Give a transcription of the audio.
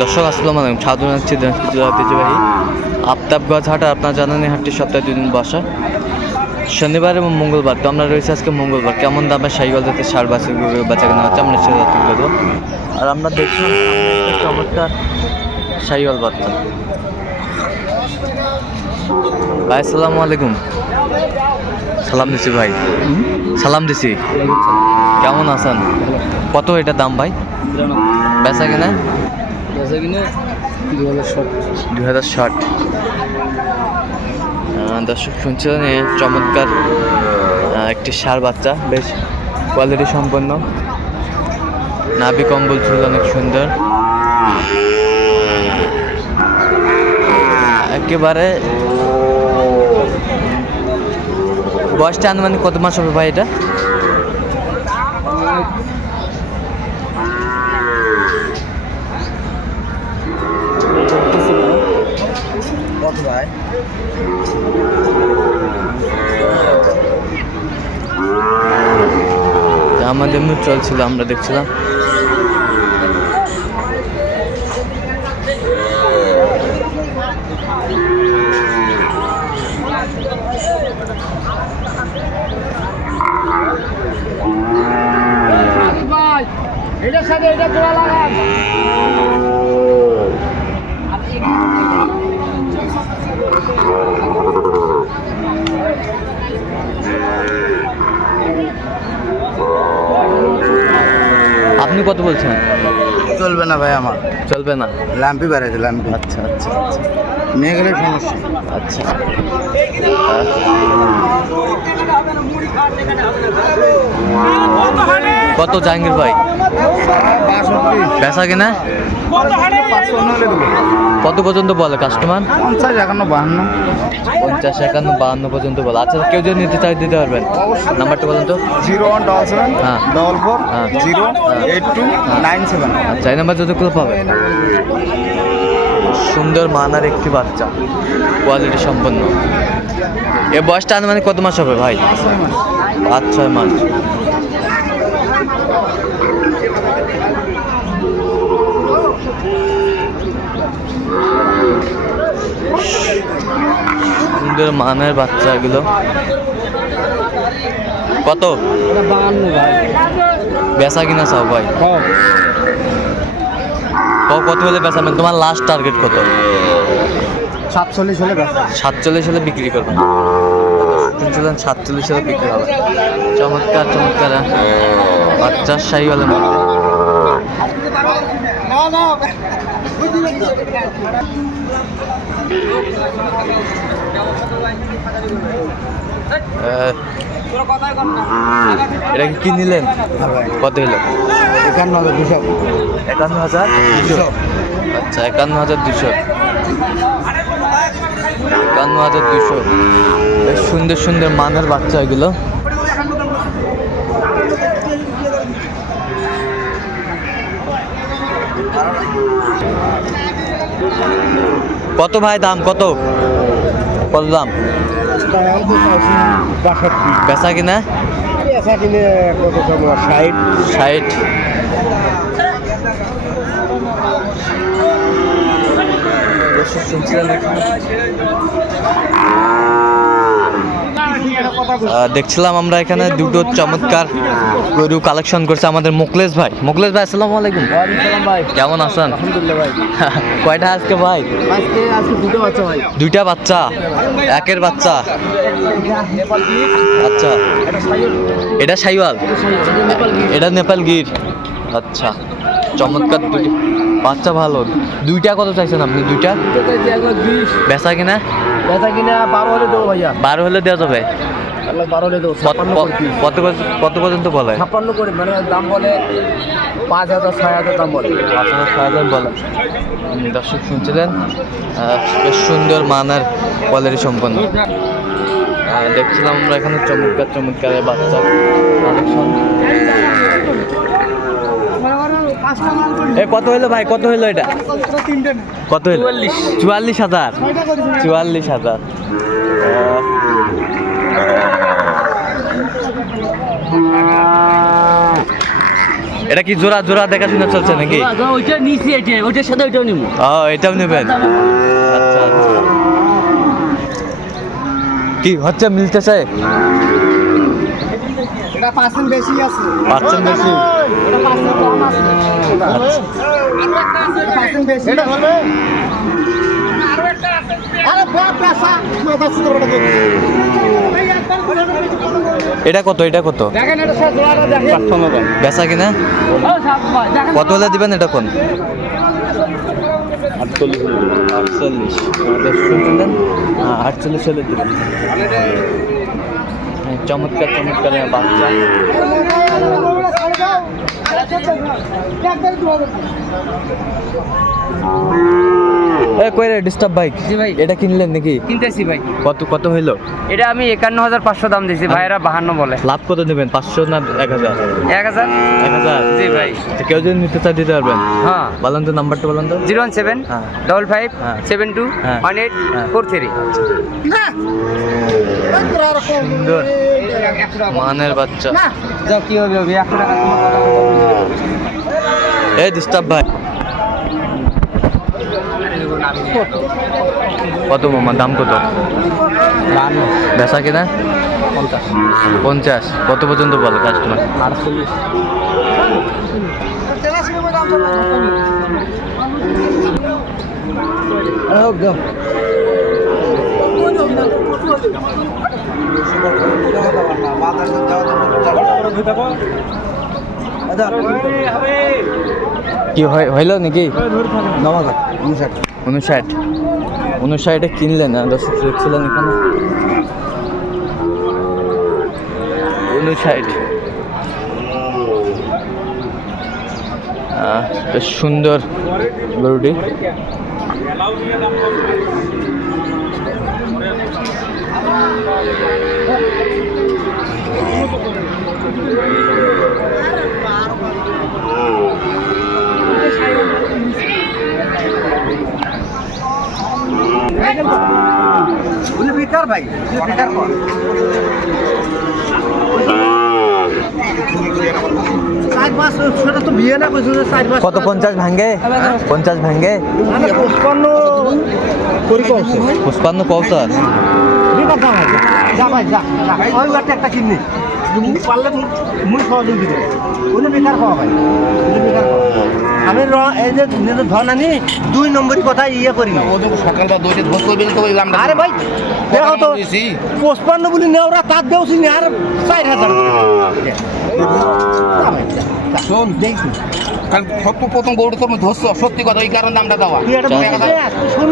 দর্শক, আসসালামু আলাইকুম। সাধু জানাচ্ছি ঐতিহ্যবাহী আফতাবগঞ্জ হাট, আপনার জানেন হাটটি সপ্তাহে দুদিন বসা। শনিবার এবং মঙ্গলবার, তো আমরা রয়েছে আজকে মঙ্গলবার। কেমন দামে সাইকেল যাতে সার বাছুর বেচা কেনা হচ্ছে, আমরা সেটা তুলে দেবো আর আমরা একটা চমৎকার সাইকেল বাচ্চা। ভাই, আসসালামু আলাইকুম। সালাম দিছি ভাই। সালাম দিছি। কেমন আছেন? কত এটা দাম ভাই? বেচা কেনা? দু হাজার ষাট। দুই হাজার ষাট দর্শক, শুনছিলেন এই চমৎকার একটি সার বাচ্চা, বেশ কোয়ালিটি সম্পন্ন। নাভি কম্বল ছিল অনেক সুন্দর। একেবারে বয়সটা আনুমানিক কত মাস হবে ভাই এটা? কত ভাই আমাদের চলছিল আমরা দেখছিলাম এটার সাথে এটা জোড়া লাগান আপনি কত বলছেন? চলবে না ভাই আমার। চলবে না? ল্যাম্পি বেড়েছে ল্যাম্পি আচ্ছা আচ্ছা আচ্ছা। নিয়ে গেলে সমস্যা। আচ্ছা। কত জাহাঙ্গীর ভাই? বেচা কিনা? কত পর্যন্ত বলে কাস্টমার পঞ্চাশ একান্ন বাহান্ন পঞ্চাশ একান্ন বাহান্ন পর্যন্ত বলে। আচ্ছা কেউ যদি নিতে চাই দিতে পারবেন। নাম্বারটা বলুন তো। জিরো ওয়ান ডবল সেভেন হ্যাঁ। ডবল ফোর হ্যাঁ। জিরো হ্যাঁ। Eight two nine seven. আচ্ছা এই নাম্বার যদি কেউ পাবে সুন্দর মানার একটি বাচ্চা। কোয়ালিটি সম্পন্ন। এ বয়সটা আনুমানিক কত মাস হবে ভাই? পাঁচ ছয় মাস। সুন্দর মানের বাচ্চা এগুলো কত বেচা কিনা চাও ভাই? ক- কত হলে বেচাবেন তোমার লাস্ট টার্গেট কত? সাতচল্লিশ হলে সাতচল্লিশ হলে বিক্রি করবেন শুনছিলেন সাতচল্লিশ হলে বিক্রি হবে। চমৎকার চমৎকার হ্যাঁ। বাচ্চার মধ্যে। আহ, এটা কি নিলেন কত হলো? একান্ন হবে দুশো একান্ন হাজার দুশো। আচ্ছা একান্ন হাজার দুশো। একান্ন হাজার দুশো। বেশ সুন্দর সুন্দর মানের বাচ্চা এগুলো। কত ভাই দাম? কত? কত দাম? বাষট্টি। বেচা কিনা? পেঁচা কিনে কত সময় ষাট। ষাট। আহ, দেখছিলাম আমরা এখানে দুটো চমৎকার গরু কালেকশন করছে আমাদের মুকলেশ ভাই। মুকলেশ ভাই আসসালামু আলাইকুম। ভাই। কেমন আছেন? কয়টা আজকে ভাই? আজকে আজকে দুটো বাচ্চা ভাই। দুইটা বাচ্চা? একের বাচ্চা? আচ্ছা। এটা সাইওয়াল এটা নেপাল গির। আচ্ছা। চমৎকার দুটি বাচ্চা ভালো। দুইটা কত চাইছেন আপনি? দুইটা? বেচা কিনা? বেচা কিনা বারো হলে দেবো ভাইয়া। বারো হলে দেওয়া যাবে? কত-। কত পর্যন্ত বলে? ছাপ্পান্ন করে মানে দাম বলে পাঁচ হাজার ছয় হাজার দাম বলে। পাঁচ হাজার ছয় হাজার বলে। দর্শক শুনছিলেন? বেশ সুন্দর মানের কোয়ালিটি সম্পন্ন। দেখছিলাম আমরা এখানে চমৎকার চমৎকার বাচ্চা। কালেকশন এ কত হলো ভাই? কত হলো এটা? কত হলো চুয়াল্লিশ হাজার। চুয়াল্লিশ হাজার। এটা কি জোড়া জোড়া দেখাশোনা চলছে নাকি? ওইটা নিচে এটা ওইটার সাথে ওইটাও নিবো। ও এটাও নেবেন? আচ্ছা আচ্ছা। কি হচ্ছে মিলতেছে? এটা পার্সেন্ট বেশি আছে। বেশি? এটা পার্সেন্ট কম আছে। পার্সেন্ট বেশি। এটা হবে? কত এটা কত? দেখেন এটা সব বেচা কিনা? কত হলে দিবেন এটা কোন? আটচল্লিশ। আটচল্লিশ হলে দিবেন। চমৎকার চমৎকার বাচ্চা এ কই রে ডিস্টার্ব বাইক জি ভাই। এটা কিনলেন নাকি? কিনতেছি ভাই। কত কত হইল? এটা আমি একান্ন হাজার পাঁচশো দাম দিয়েছি ভাইরা বাহান্ন বলে। লাভ কত নেবেন পাঁচশো না এক হাজার? এক হাজার? এক হাজার? জি ভাই। কেউ যদি নিতে চায় দিতে পারবেন। হ্যাঁ। বলেন তো নাম্বারটা বলেন তো। জিরো ওয়ান সেভেন হ্যাঁ। ডবল ফাইভ হ্যাঁ। সেভেন টু হ্যাঁ। One eight. Four three. সুন্দর। মানের বাচ্চা। যাও কি হবে একশো ডিস্টার্ব ভাই কত মামা দাম কত? বেচা কিনা? পঞ্চাশ। কত পর্যন্ত বলে কাস্টমার আটচল্লিশ কি হয় হইল নাকি? উনষাট উনষাটে কিনলেন দর্শক দেখছিলেন এখানে। উনষাট বেশ সুন্দর গরুটি। উনি বেকার ভাই বেকার কর চার মাস সেটা তো বিয়ে না কইছো যে চার মাস কত পঞ্চাশ ভাঙ্গে? পঞ্চাশ ভাঙ্গে? মানে পুষ্পান্ন কৌশল একটা কিনি তুমি পারলে মুই- সহযোগ দিব। উনি বেকার পাওয়া ভাই উনি বেকার পাওয়া। আমি র- এই যে ধন আনি দুই নম্বরই কথা ইয়ে করি। সকালটা দইটা ধোস করবি না তো আরে ভাই দেখো তো। পঁচপান্ন বলি নেওরা তার দেওছি আর চার হাজার। শোন দেখি। কারণ সব প্রথম গরুটা তো ধরছ সত্যি কথা ওই কারণে দামটা দেওয়া। শুন